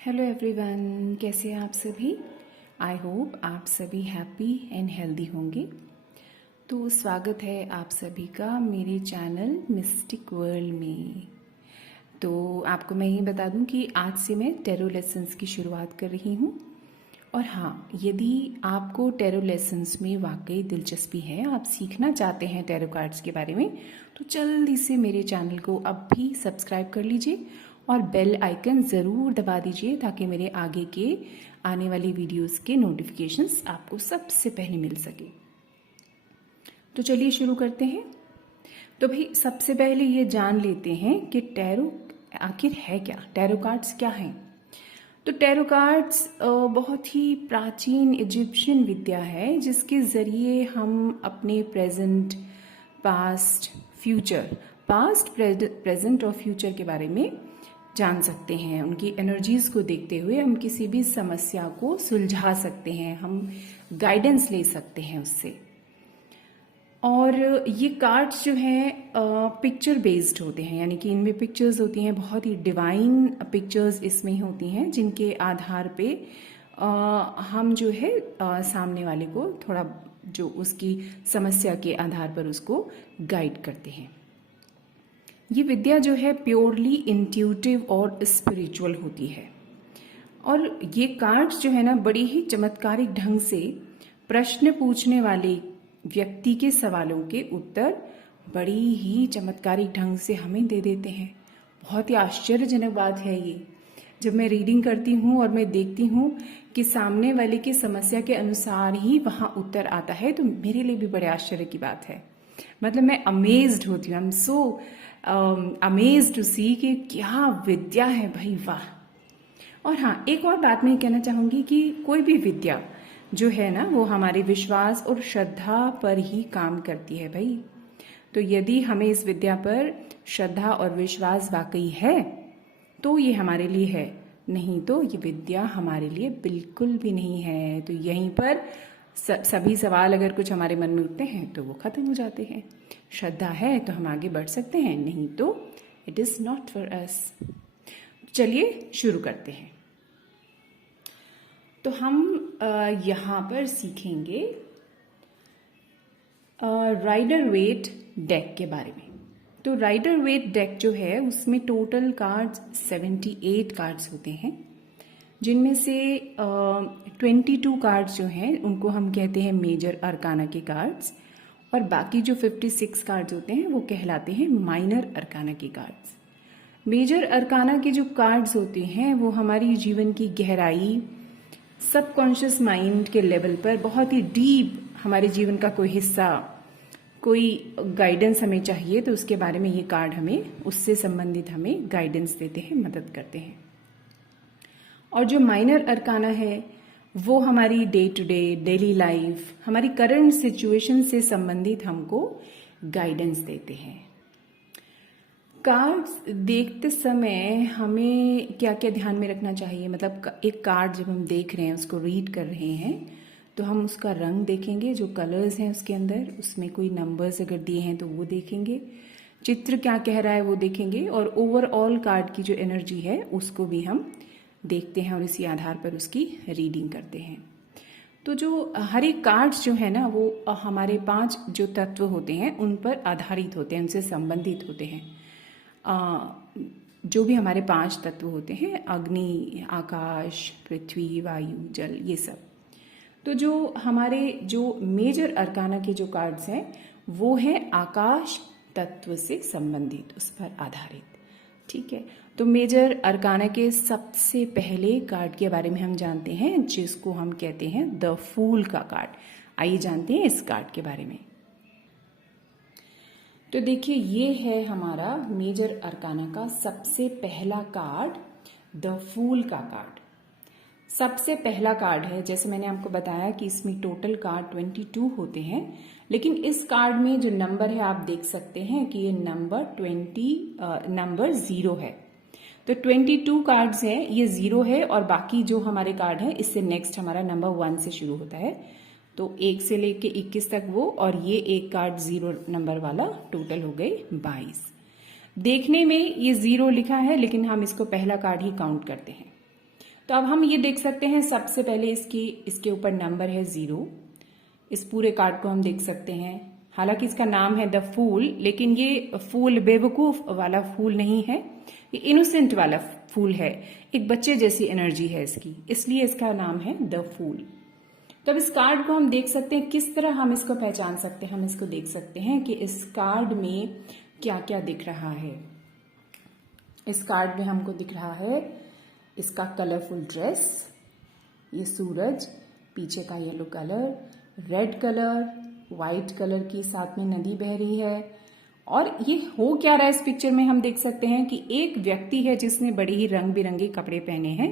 Hello everyone, कैसे हैं आप सभी। आई होप आप सभी हैप्पी एंड हेल्दी होंगे। तो स्वागत है आप सभी का मेरे चैनल मिस्टिक वर्ल्ड में। तो आपको मैं ये बता दूं कि आज से मैं टैरो लेसन्स की शुरुआत कर रही हूँ। और हाँ, यदि आपको टैरो लेसन्स में वाकई दिलचस्पी है, आप सीखना चाहते हैं टैरो कार्ड्स के बारे में, तो जल्दी से मेरे चैनल को अब भी सब्सक्राइब कर लीजिए और बेल आइकन ज़रूर दबा दीजिए ताकि मेरे आगे के आने वाली वीडियोस के नोटिफिकेशंस आपको सबसे पहले मिल सके। तो चलिए शुरू करते हैं। तो भाई सबसे पहले ये जान लेते हैं कि टैरो आखिर है क्या, टैरो कार्ड्स क्या हैं। तो टैरो कार्ड्स बहुत ही प्राचीन इजिप्शियन विद्या है जिसके ज़रिए हम अपने प्रेजेंट, पास्ट, फ्यूचर, प्रेजेंट और फ्यूचर के बारे में जान सकते हैं। उनकी एनर्जीज़ को देखते हुए हम किसी भी समस्या को सुलझा सकते हैं, हम गाइडेंस ले सकते हैं उससे। और ये कार्ड्स जो हैं पिक्चर बेस्ड होते हैं, यानी कि इनमें पिक्चर्स होती हैं, बहुत ही डिवाइन पिक्चर्स इसमें होती हैं जिनके आधार पे हम जो है सामने वाले को थोड़ा जो उसकी समस्या के आधार पर उसको गाइड करते हैं। ये विद्या जो है प्योरली इंट्यूटिव और स्पिरिचुअल होती है। और ये कार्ड्स जो है ना बड़ी ही चमत्कारिक ढंग से प्रश्न पूछने वाले व्यक्ति के सवालों के उत्तर बड़ी ही चमत्कारिक ढंग से हमें दे देते हैं। बहुत ही आश्चर्यजनक बात है ये। जब मैं रीडिंग करती हूँ और मैं देखती हूँ कि सामने वाले की समस्या के अनुसार ही वहाँ उत्तर आता है, तो मेरे लिए भी बड़े आश्चर्य की बात है। मतलब मैं अमेज्ड होती हूँ, I am so amazed to see कि क्या विद्या है भाई, वाह। और हाँ, एक और बात मैं कहना चाहूँगी कि कोई भी विद्या जो है ना वो हमारे विश्वास और श्रद्धा पर ही काम करती है भाई। तो यदि हमें इस विद्या पर श्रद्धा और विश्वास वाकई है तो ये हमारे लिए है, नहीं तो ये विद्या हमारे लिए बिल्कुल भी नहीं है। तो यहीं पर सभी सवाल अगर कुछ हमारे मन में उठते हैं तो वो खत्म हो जाते हैं। श्रद्धा है तो हम आगे बढ़ सकते हैं, नहीं तो it is not for us. चलिए शुरू करते हैं। तो हम यहाँ पर सीखेंगे राइडर वेट डेक के बारे में। तो राइडर वेट डेक जो है उसमें टोटल कार्ड्स 78 कार्ड्स होते हैं, जिनमें से 22 कार्ड्स जो हैं उनको हम कहते हैं मेजर अरकाना के कार्ड्स, और बाकी जो 56 कार्ड्स होते हैं वो कहलाते हैं माइनर अरकाना के कार्ड्स। मेजर अरकाना के जो कार्ड्स होते हैं वो हमारी जीवन की गहराई, सबकॉन्शियस माइंड के लेवल पर बहुत ही डीप हमारे जीवन का कोई हिस्सा, कोई गाइडेंस हमें चाहिए तो उसके बारे में ये कार्ड हमें, उससे संबंधित हमें गाइडेंस देते हैं, मदद करते हैं। और जो माइनर अरकाना है वो हमारी day to day daily life, हमारी करंट सिचुएशन से संबंधित हमको गाइडेंस देते हैं। कार्ड्स देखते समय हमें क्या क्या ध्यान में रखना चाहिए, मतलब एक कार्ड जब हम देख रहे हैं, उसको रीड कर रहे हैं, तो हम उसका रंग देखेंगे, जो कलर्स हैं उसके अंदर, उसमें कोई नंबर्स अगर दिए हैं तो वो देखेंगे, चित्र क्या कह रहा है वो देखेंगे, और ओवरऑल कार्ड की जो एनर्जी है उसको भी हम देखते हैं और इसी आधार पर उसकी रीडिंग करते हैं। तो जो हर एक कार्ड्स जो है ना वो हमारे 5 जो तत्व होते हैं उन पर आधारित होते हैं, उनसे संबंधित होते हैं। जो भी हमारे 5 तत्व होते हैं, अग्नि, आकाश, पृथ्वी, वायु, जल, ये सब। तो जो हमारे जो मेजर अरकाना के जो कार्ड्स हैं वो हैं आकाश तत्व से संबंधित, उस पर आधारित। ठीक है, तो मेजर अरकाना के सबसे पहले कार्ड के बारे में हम जानते हैं, जिसको हम कहते हैं द फूल का कार्ड। आइए जानते हैं इस कार्ड के बारे में। तो देखिए, ये है हमारा मेजर अरकाना का सबसे पहला कार्ड, द फूल का कार्ड। सबसे पहला कार्ड है, जैसे मैंने आपको बताया कि इसमें टोटल कार्ड 22 होते हैं, लेकिन इस कार्ड में जो नंबर है आप देख सकते हैं कि ये नंबर 0 है। तो 22 कार्ड्स हैं, ये 0 है, और बाकी जो हमारे कार्ड हैं इससे नेक्स्ट हमारा नंबर 1 से शुरू होता है। तो 1 से लेके 21 तक वो, और ये एक कार्ड 0 नंबर वाला, टोटल हो गए 22। देखने में ये 0 लिखा है लेकिन हम इसको पहला कार्ड ही काउंट करते हैं। तो अब हम ये देख सकते हैं, सबसे पहले इसके ऊपर नंबर है 0। इस पूरे कार्ड को हम देख सकते हैं। हालांकि इसका नाम है द फूल, लेकिन ये फूल बेवकूफ वाला फूल नहीं है, ये इनोसेंट वाला फूल है। एक बच्चे जैसी एनर्जी है इसकी, इसलिए इसका नाम है द फूल। तो अब इस कार्ड को हम देख सकते हैं, किस तरह हम इसको पहचान सकते हैं। हम इसको देख सकते हैं कि इस कार्ड में क्या क्या दिख रहा है। इस कार्ड में हमको दिख रहा है इसका कलरफुल ड्रेस, ये सूरज, पीछे का yellow colour, red colour, white colour की साथ में नदी बह रही है। और ये हो क्या रहा है इस पिक्चर में, हम देख सकते हैं कि एक व्यक्ति है जिसने बड़े ही रंग बिरंगे कपड़े पहने हैं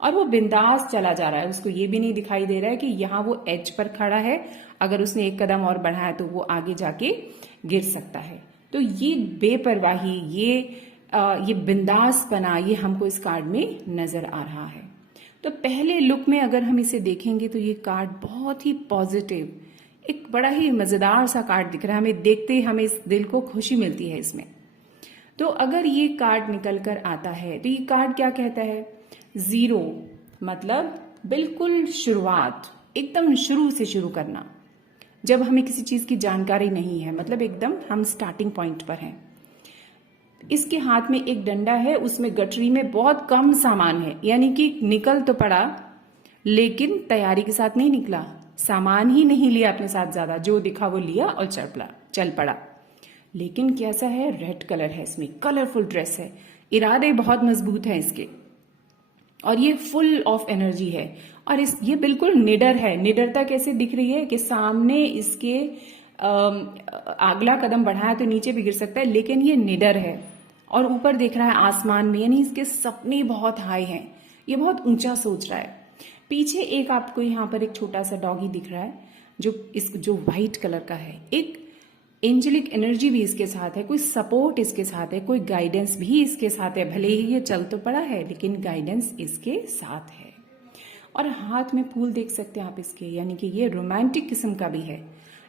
और वो बिंदास चला जा रहा है। उसको ये भी नहीं दिखाई दे रहा है कि यहाँ वो एज पर खड़ा है, अगर उसने एक कदम और बढ़ाया तो वो आगे जाके गिर सकता है। तो ये बेपरवाही, ये बिंदासपना, ये हमको इस कार्ड में नजर आ रहा है। तो पहले लुक में अगर हम इसे देखेंगे तो ये कार्ड बहुत ही पॉजिटिव, एक बड़ा ही मजेदार सा कार्ड दिख रहा है। हमें देखते ही हमें इस दिल को खुशी मिलती है इसमें। तो अगर ये कार्ड निकल कर आता है तो ये कार्ड क्या कहता है, 0 मतलब बिल्कुल शुरुआत, एकदम शुरू से शुरू करना। जब हमें किसी चीज की जानकारी नहीं है, मतलब एकदम हम स्टार्टिंग पॉइंट पर हैं। इसके हाथ में एक डंडा है, उसमें गठरी में बहुत कम सामान है, यानी कि निकल तो पड़ा लेकिन तैयारी के साथ नहीं निकला, सामान ही नहीं लिया अपने साथ ज्यादा, जो दिखा वो लिया और चल पड़ा। लेकिन कैसा है, रेड कलर है इसमें, कलरफुल ड्रेस है, इरादे बहुत मजबूत हैं इसके, और ये फुल ऑफ एनर्जी है। और ये बिल्कुल निडर है। निडरता कैसे दिख रही है कि सामने इसके अगला कदम बढ़ाया तो नीचे भी गिर सकता है, लेकिन ये निडर है और ऊपर देख रहा है आसमान में, यानी इसके सपने बहुत हाई हैं, ये बहुत ऊंचा सोच रहा है। पीछे एक आपको यहाँ पर एक छोटा सा डॉगी दिख रहा है जो व्हाइट कलर का है। एक एंजेलिक एनर्जी भी इसके साथ है, कोई सपोर्ट इसके साथ है, कोई गाइडेंस भी इसके साथ है। भले ही ये चल तो पड़ा है लेकिन गाइडेंस इसके साथ है। और हाथ में फूल देख सकते हैं आप इसके, यानी कि ये रोमांटिक किस्म का भी है,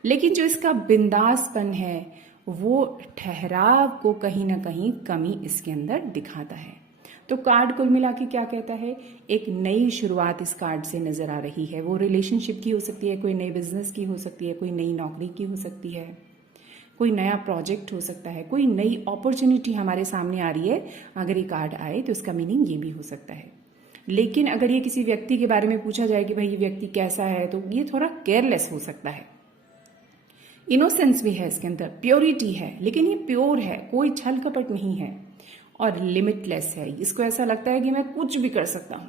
लेकिन जो इसका बिंदासपन है वो ठहराव को कहीं ना कहीं कमी इसके अंदर दिखाता है। तो कार्ड कुल मिला के क्या कहता है, एक नई शुरुआत इस कार्ड से नजर आ रही है। वो रिलेशनशिप की हो सकती है, कोई नए बिजनेस की हो सकती है, कोई नई नौकरी की हो सकती है, कोई नया प्रोजेक्ट हो सकता है, कोई नई अपॉर्चुनिटी हमारे सामने आ रही है। अगर ये कार्ड आए तो इसका मीनिंग ये भी हो सकता है। लेकिन अगर ये किसी व्यक्ति के बारे में पूछा जाए कि भाई ये व्यक्ति कैसा है, तो ये थोड़ा केयरलेस हो सकता है। इनोसेंस भी है इसके अंदर, प्योरिटी है, लेकिन ये प्योर है, कोई छल कपट नहीं है, और लिमिटलेस है। इसको ऐसा लगता है कि मैं कुछ भी कर सकता हूं।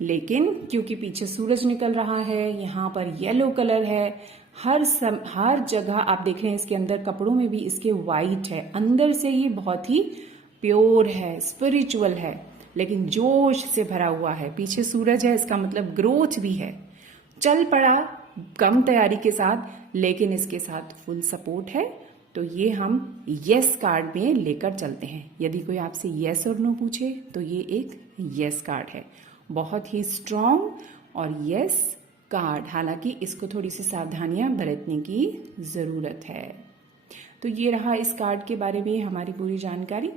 लेकिन क्योंकि पीछे सूरज निकल रहा है, यहाँ पर येलो कलर है, हर जगह आप देख रहे हैं इसके अंदर कपड़ों में भी इसके वाइट है, अंदर से ये बहुत ही प्योर है, स्पिरिचुअल है, लेकिन जोश से भरा हुआ है। पीछे सूरज है, इसका मतलब ग्रोथ भी है। चल पड़ा कम तैयारी के साथ, लेकिन इसके साथ फुल सपोर्ट है। तो ये हम यस कार्ड में लेकर चलते हैं। यदि कोई आपसे यस और नो पूछे तो ये एक यस कार्ड है, बहुत ही स्ट्रॉन्ग और यस कार्ड। हालांकि इसको थोड़ी सी सावधानियां बरतने की जरूरत है। तो ये रहा इस कार्ड के बारे में हमारी पूरी जानकारी।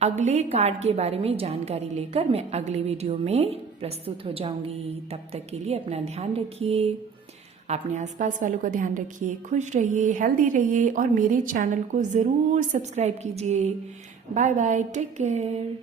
अगले कार्ड के बारे में जानकारी लेकर मैं अगले वीडियो में प्रस्तुत हो जाऊंगी। तब तक के लिए अपना ध्यान रखिए, अपने आसपास वालों का ध्यान रखिए, खुश रहिए, हेल्दी रहिए और मेरे चैनल को ज़रूर सब्सक्राइब कीजिए। Bye bye, take care.